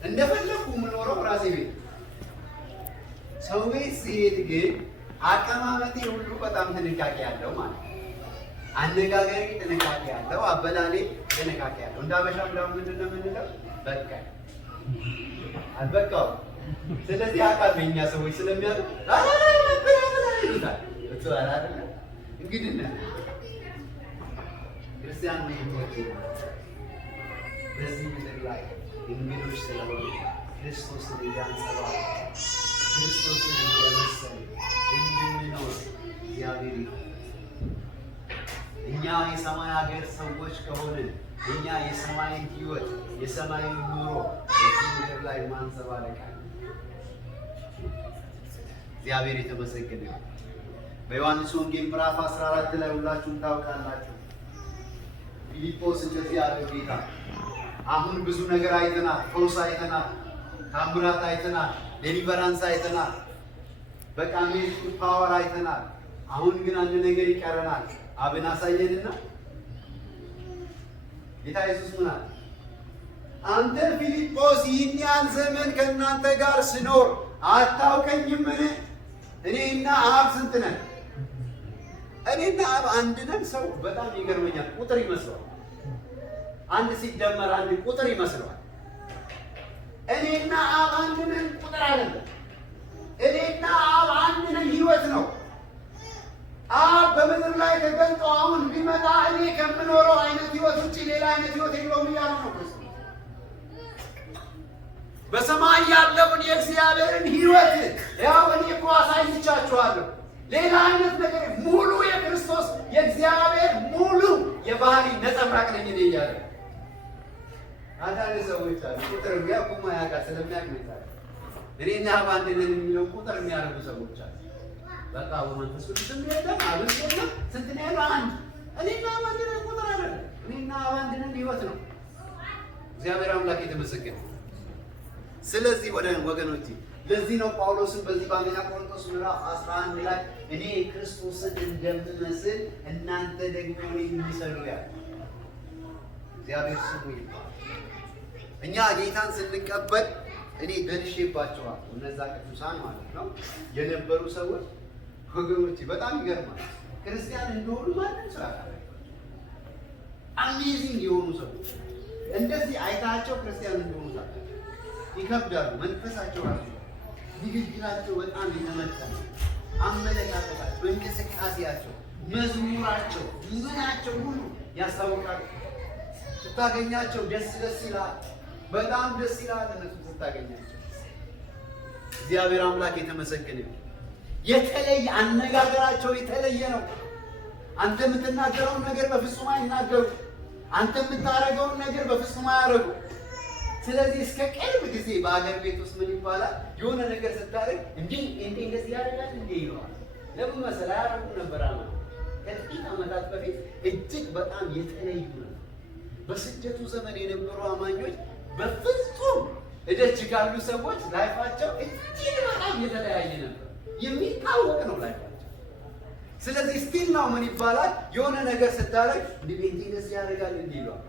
እንደፈለኩ የምኖረው ራሴ ቤት። ሰው ቤት ሲሄድ ግን አቀማመጤ ሁሉ በጣም ጥንቃቄ ያለው ማለት ነው። አነጋገሬ ጥንቃቄ ያለው፣ አበላሌ ጥንቃቄ ያለው። እንዳበሻም ደግሞ ምንድን ነው የምንለው? በቃ አልበቃው። ስለዚህ አቃል የእኛ ሰዎች ስለሚያሉ ይሉታል። እንግዲህ ክርስቲያን ወይቶች በዚህ ምድር ላይ እንግዶች ስለሆኑ ክርስቶስን እያንጸባረቁ ክርስቶስን እየመሰሉ እንድንኖር እግዚአብሔር እኛ የሰማይ ሀገር ሰዎች ከሆንን እኛ የሰማይን ሕይወት የሰማይን ኑሮ በዚህ ምድር ላይ ማንጸባረቅ እግዚአብሔር የተመሰገነ ነው። በዮሐንስ ወንጌል ምዕራፍ 14 ላይ ሁላችሁም ታውቃላችሁ። ፊልጶስ እንደዚህ ያለው ጌታ አሁን ብዙ ነገር አይተናል፣ ፈውስ አይተናል፣ ታምራት አይተናል፣ ዴሊቨራንስ አይተናል፣ በቃ ሜጂክ ፓወር አይተናል። አሁን ግን አንድ ነገር ይቀረናል። አብን አሳየንና ጌታ ኢየሱስ ምን አለ? አንተ ፊልጶስ ይህን ያህል ዘመን ከእናንተ ጋር ስኖር አታውቀኝምን? እኔና አብ ስንት ነን? እኔና አብ አንድ ነን። ሰው በጣም ይገርመኛል። ቁጥር ይመስለዋል። አንድ ሲደመር አንድ ቁጥር ይመስለዋል። እኔና አብ አንድ ነን ቁጥር አይደለም። እኔና አብ አንድ ነን ሕይወት ነው። አብ በምድር ላይ ተገልጦ አሁን ቢመጣ እኔ ከምኖረው አይነት ሕይወት ውጭ ሌላ አይነት ሕይወት የለውም እያለ ነው። በሰማይ ያለውን የእግዚአብሔርን ሕይወት ያው እኔ እኮ አሳይቻችኋለሁ። ሌላ አይነት ነገር ሙሉ የክርስቶስ የእግዚአብሔር ሙሉ የባህሪ ነጸብራቅ ነኝ እኔ እያለ አንዳንድ ሰዎች አሉ። ቁጥር ቢያቁማ ያውቃ ስለሚያውቅ ነው። እኔና አብ አንድ ነን የሚለው ቁጥር የሚያደርጉ ሰዎች አሉ። በቃ በመንፈስ ቅዱስም የለም አብን የለም ስንት ነው ያለው? አንድ። እኔና አብ አንድ ነን ቁጥር አይደለም። እኔና አብ አንድ ነን ሕይወት ነው። እግዚአብሔር አምላክ የተመሰገነ። ስለዚህ ወገኖቼ ለዚህ ነው ጳውሎስን በዚህ በአንደኛ ቆሮንቶስ ምዕራፍ 11 ላይ እኔ ክርስቶስን እንደምመስል እናንተ ደግሞ እኔን ምሰሉ ያለ። እግዚአብሔር ስሙ ይባል። እኛ ጌታን ስንቀበል እኔ ደርሼባቸዋል። እነዛ ቅዱሳን ማለት ነው የነበሩ ሰዎች ወገኖቼ በጣም ይገርማል። ክርስቲያን እንደሆኑ ማንም ሰው ያውቃል። አሜዚንግ የሆኑ ሰዎች እንደዚህ አይታቸው ክርስቲያን እንደሆኑ ታውቃለህ። ይከብዳሉ። መንፈሳቸው ራሱ ንግግራቸው በጣም የተመታ ነው። አመለካከታቸው፣ እንቅስቃሴያቸው፣ መዝሙራቸው፣ ምናቸው ሁሉ ያስታውቃሉ። ስታገኛቸው ደስ ይላል። በጣም ደስ ይላል እነሱ ስታገኛቸው። እግዚአብሔር አምላክ የተመሰገነ ነው። የተለየ አነጋገራቸው የተለየ ነው። አንተ የምትናገረውን ነገር በፍጹም አይናገሩ። አንተ የምታረገውን ነገር በፍጹም አያረጉ። ስለዚህ እስከ ቅርብ ጊዜ በአገር ቤት ውስጥ ምን ይባላል? የሆነ ነገር ስታደርግ እንዲህ እንደዚህ ያደርጋል እንዴ ይለዋል። ለምን መሰለህ? አያረጉም ነበር። ከጥቂት ዓመታት በፊት እጅግ በጣም የተለዩ ነው። በስደቱ ዘመን የነበሩ አማኞች በፍጹም እደጅ ካሉ ሰዎች ላይፋቸው እጅግ በጣም የተለያየ ነበር። የሚታወቅ ነው ላይፋቸው። ስለዚህ ስቲል ነው ምን ይባላል? የሆነ ነገር ስታደርግ እንዲህ እንደዚህ ያደርጋል እንዴ ይለዋል።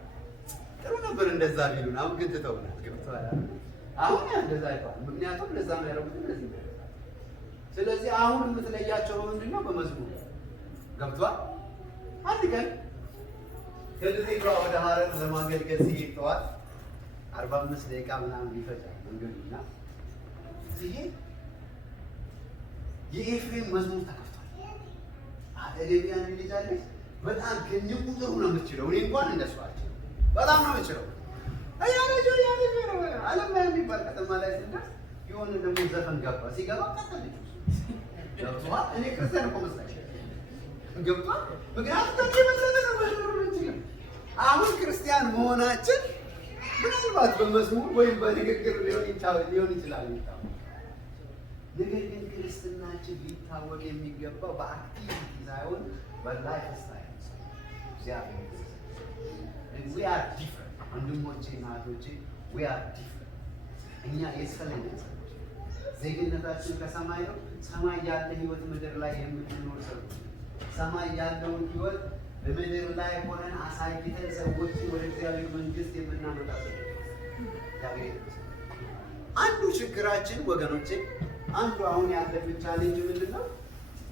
ጥሩ ነበር እንደዛ ቢሉን። አሁን ግን ትተውናል። ገብቶሃል? አሁን እንደዛ አይባልም። ምክንያቱም ለዛ ነው ያደረጉት እንደዚህ ነው። ስለዚህ አሁን የምትለያቸው ምንድን ነው? በመዝሙር ገብቶሃል? አንድ ቀን ከድሬዳዋ ወደ ሐረር ለማገልገል ሲሄድ ጠዋት 45 ደቂቃ ምናምን ይፈጃል መንገዱና ሲሄድ የኤፍሬም መዝሙር ተከፍቷል። አጠገቤ አንድ ልጅ አለች። በጣም ከነቁጥሩ ነው የምትችለው። እኔ እንኳን እንደሷ በጣም ነው የምችለው። አያለጆ ዓለም ላይ የሚባል ከተማ ላይ ስንደርስ የሆነ ደግሞ ዘፈን ገባ። ሲገባ ቀጠለች። ገብቶሃል? እኔ ክርስቲያን እኮ መስላች ገብቶሃል? ምክንያቱም ከዚህ የበለጠ ነው መዝሙር የምንችለው። አሁን ክርስቲያን መሆናችን ምናልባት በመዝሙር ወይም በንግግር ሊሆን ይችላል። ነገር ግን ክርስትናችን ሊታወቅ የሚገባው በአክቲቪቲ ሳይሆን በላይፍ ስታይል። we are different ወንድሞቼ እና እህቶቼ we are different። እኛ የተለየ ሰዎች፣ ዜግነታችን ከሰማይ ነው። ሰማይ ያለ ህይወት ምድር ላይ የምንኖር ሰዎች፣ ሰማይ ያለውን ህይወት በምድር ላይ ሆነን አሳይተን ሰዎችን ወደ እግዚአብሔር መንግስት የምናመጣ ሰዎች። አንዱ ችግራችን ወገኖቼ፣ አንዱ አሁን ያለብን ቻሌንጅ ምንድን ነው?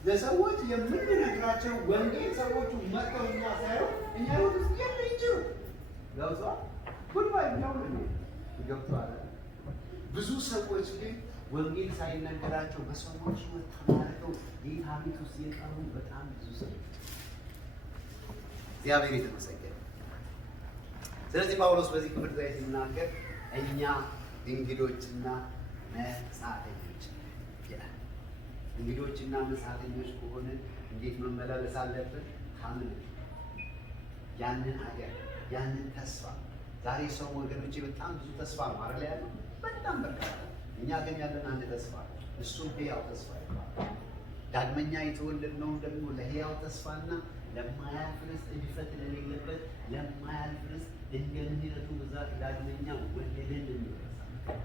ለሰዎች የምንነግራቸው ወንጌል ሰዎቹ መጥተው እኛ ሳይሆን እኛ ውስጥ ያለ ይችሉ ገብቷል። ጉድባይ ነው ገብቷል። ብዙ ሰዎች ግን ወንጌል ሳይነገራቸው በሰዎች ህይወት ተማርከው ጌታ ቤት ውስጥ የቀሩ በጣም ብዙ ሰዎች። እግዚአብሔር የተመሰገነ። ስለዚህ ጳውሎስ በዚህ ክፍል ላይ ሲናገር እኛ እንግዶችና መጻተኞች ይላል። እንግዶችና መጻተኞች ከሆነ እንዴት መመላለስ አለብን? ታምን ያንን ሀገር ያንን ተስፋ። ዛሬ ሰው ወገኖቼ በጣም ብዙ ተስፋ ነው አይደል ያለው? በጣም በርካታ። እኛ ግን ያለን አንድ ተስፋ ነው። እሱም ሕያው ተስፋ ይባላል። ዳግመኛ የተወለድነው ደግሞ ለሕያው ተስፋና ለማያልፍ ርስት እድፈት ለሌለበት ለማያልፍ ርስት እንደ ምሕረቱ ብዛት ዳግመኛ ወለደን እንመለሳለን።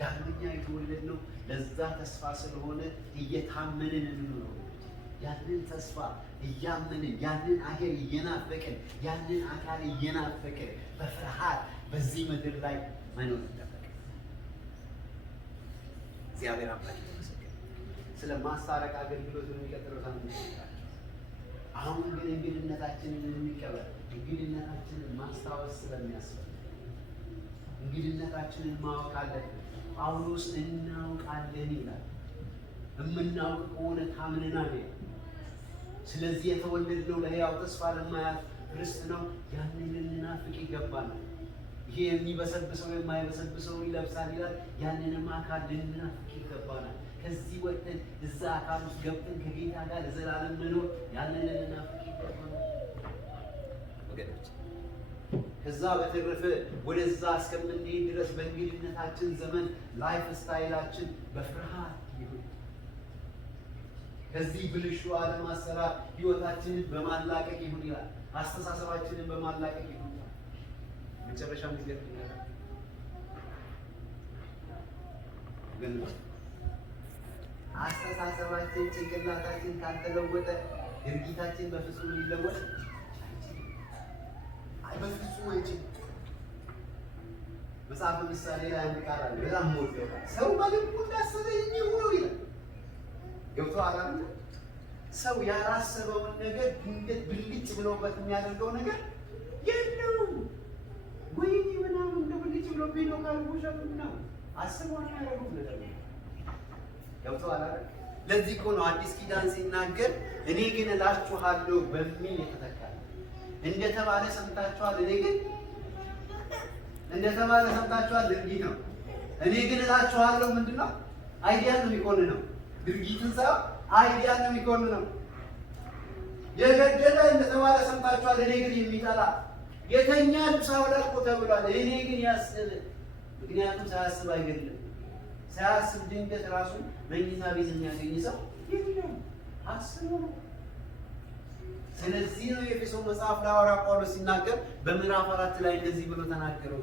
ዳግመኛ የተወለድነው ለዛ ተስፋ ስለሆነ እየታመንን እንኖር። ያንን ተስፋ እያመንን ያንን አገር እየናፈቅን ያንን አካል እየናፈቅን በፍርሃት በዚህ ምድር ላይ መኖር ይጠበቅ። እግዚአብሔር አምላክ ይመስገን። ስለ ማስታረቅ አገልግሎት የሚቀጥለው ሳምንት ይችላል። አሁን ግን እንግድነታችንን እንቀበል። እንግድነታችንን ማስታወስ ስለሚያስፈልግ እንግድነታችንን ማወቅ አለብን። ጳውሎስ እናውቃለን ይላል። የምናውቅ ከሆነ ታምነናል። ስለዚህ የተወለድነው ለሕያው ተስፋ ለማያልፍ ርስት ነው። ያንን ልንናፍቅ ይገባናል። ይሄ የሚበሰብሰው የማይበሰብሰውን ይለብሳል ይላል። ያንንም አካል ልንናፍቅ ይገባናል። ከዚህ ወጥተን እዛ አካል ውስጥ ገብተን ከጌታ ጋር ለዘላለም መኖር ያንን ልንናፍቅ ይገባናል ወገኖች። ከዛ በተረፈ ወደዛ እስከምንሄድ ድረስ በእንግድነታችን ዘመን ላይፍ ስታይላችን በፍርሃት ይሁን። ከዚህ ብልሹ ዓለም አሰራር ህይወታችንን በማላቀቅ ይሁን ይላል። አስተሳሰባችንን በማላቀቅ ይሁን። መጨረሻም ጊዜ ግን አስተሳሰባችን ጭንቅላታችን ካልተለወጠ ድርጊታችን በፍጹም ሊለወጥ በፍጹም አይችልም። መጽሐፍ ምሳሌ ላይ አንድ ቃል አለ፣ በጣም ሞልቶ ሰው በልቡ እንዳሰበ የሚሆነው ይላል። ገብቶ አላለ። ሰው ያላሰበውን ነገር ድንገት ብልጭ ብሎበት የሚያደርገው ነገር የለውም። ወይኔ ምናምን እንደ ብልጭ ብሎብኝ ነው ካልኩ ነው አስበው ያደረጉት ነገር ነው። ገብቶ አላለ። ለዚህ እኮ ነው አዲስ ኪዳን ሲናገር እኔ ግን እላችኋለሁ በሚል የተተካለ እንደተባለ ሰምታችኋል። እኔ ግን እንደተባለ ሰምታችኋል ድርጊት ነው። እኔ ግን እላችኋለሁ ምንድን ነው? አይዲያ ነው የሚኮንነው። ድርጊትን ሳይሆን አይዲያ ነው የሚኮንነው። የገደለ እንደተባለ ሰምታችኋል። እኔ ግን የሚጠላ የተኛ ሳውላ እኮ ተብሏል። እኔ ግን ያስብ። ምክንያቱም ሳያስብ አይገድልም። ሳያስብ ድንገት ራሱን መኝታ ቤት የሚያገኝ ሰው የለም። አስቦ ነው። ስለዚህ ነው የኤፌሶን መጽሐፍ ላይ ሐዋርያ ጳውሎስ ሲናገር በምዕራፍ 4 ላይ እንደዚህ ብሎ ተናገረው።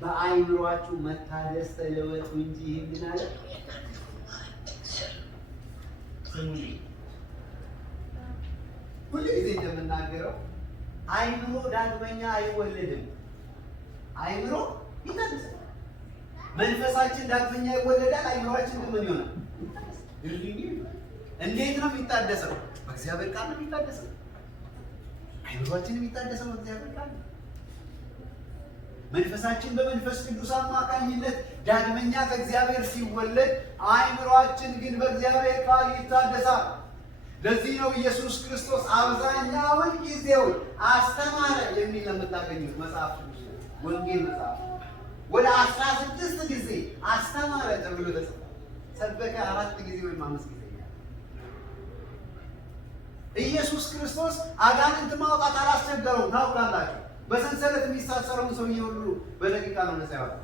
በአእምሮአችሁ መታደስ ተለወጡ እንጂ ይህን አለ ስሙ። ሁሉ ጊዜ እንደምናገረው አእምሮ ዳግመኛ አይወለድም። አእምሮ ይታደሳል። መንፈሳችን ዳግመኛ ይወለዳል። አእምሮአችን ግን ምን ይሆናል? እንዴት ነው የሚታደሰው? በእግዚአብሔር ቃል ነው የሚታደሰው። አእምሮአችን የሚታደሰው በእግዚአብሔር ቃል ነው። መንፈሳችን በመንፈስ ቅዱስ አማካኝነት ዳግመኛ ከእግዚአብሔር ሲወለድ፣ አእምሮአችን ግን በእግዚአብሔር ቃል ይታደሳል። ለዚህ ነው ኢየሱስ ክርስቶስ አብዛኛውን ጊዜውን አስተማረ የሚል ነው የምታገኙት መጽሐፍ ቅዱስ ወንጌል መጽሐፍ ወደ 16 ጊዜ አስተማረ ተብሎ ተጽፏል። ሰበከ 4 ጊዜ ወይም 5 ጊዜ። ኢየሱስ ክርስቶስ አጋንንት ማውጣት አላስቸገረውም። ታውቃላችሁ፣ በሰንሰለት የሚሳሰረውን ሰውዬ ሁሉ በደቂቃ ነው ነፃ ያወጣው።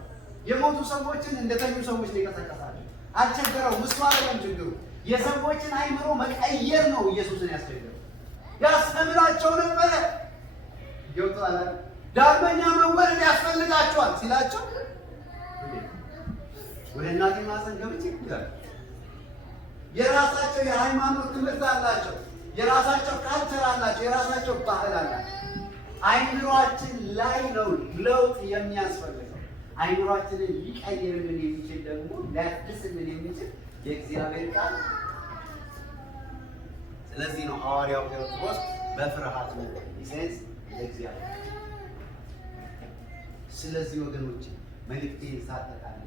የሞቱ ሰዎችን እንደተኙ ሰዎች ሊቀሰቀሳቸው አልቸገረውም። እሱ አይደለም ችግሩ። የሰዎችን አይምሮ መቀየር ነው ኢየሱስን ያስቸገረው። ያስተምራቸው ነበረ። ይወጣል። ዳግመኛ መወለድ ያስፈልጋቸዋል ሲላቸው ወደ እናቴ ማህፀን ገብቼ ይላል። የራሳቸው የሃይማኖት ትምህርት አላቸው። የራሳቸው ካልቸር አላቸው። የራሳቸው ባህል አላቸው። አይምሯችን ላይ ነው ለውጥ የሚያስፈልገው። አይምሯችንን ሊቀይርልን የሚችል ደግሞ ሊያድስልን የሚችል የእግዚአብሔር ቃል። ስለዚህ ነው ሐዋርያው ጴጥሮስ በፍርሃት ነው ይሰንስ ለእግዚአብሔር። ስለዚህ ወገኖች መልእክቴን ሳጠቃልል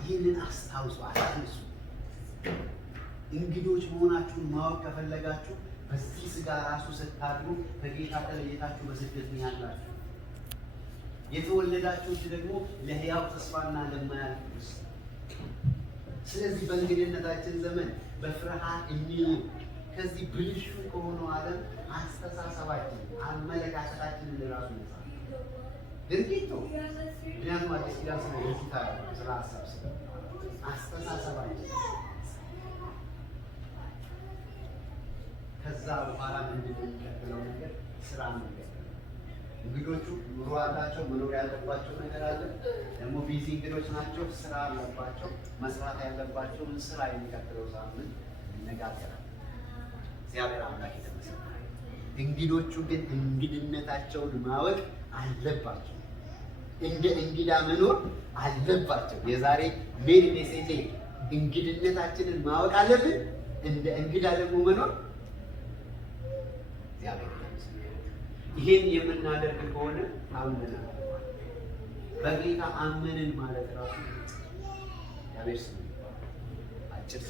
ይህንን አስታውሱ፣ አትርሱ። እንግዶች መሆናችሁን ማወቅ ከፈለጋችሁ በዚህ ስጋ ራሱ ስታድሩ ከጌታ ተለይታችሁ በስደት ነው ያላችሁ። የተወለዳችሁት ደግሞ ለሕያው ተስፋና ለማያልፍ ርስት። ስለዚህ በእንግድነታችን ዘመን በፍርሃት እንኑር። ከዚህ ብልሹ ከሆነው ዓለም አስተሳሰባችን፣ አመለካከታችንን ራሱ ነጻ ድርጊቱ። ምክንያቱም አዲስ ኪዳን ስለ ደስታ ስለ ሀሳብ ስለ አስተሳሰባችን ከዛ በኋላ ምንድን ነው የሚቀጥለው ነገር? ስራ ነው። እንግዶቹ ኑሮ አላቸው፣ መኖር ያለባቸው ነገር አለ። ደግሞ ቢዚ እንግዶች ናቸው፣ ስራ አለባቸው፣ መስራት ያለባቸውን ስራ የሚቀጥለው ሳምንት እንነጋገራለን። እግዚአብሔር አምላክ የተመሰገነ። እንግዶቹ ግን እንግድነታቸውን ማወቅ አለባቸው። እንደ እንግዳ መኖር አለባቸው። የዛሬ ሜን ሜሴጅ እንግድነታችንን ማወቅ አለብን። እንደ እንግዳ ደግሞ መኖር እግዚአብሔር ይመስገን። ይሄን የምናደርግ ከሆነ አምነናል። በጌታ አመንን ማለት ራሱ እግዚአብሔር ስም አጭር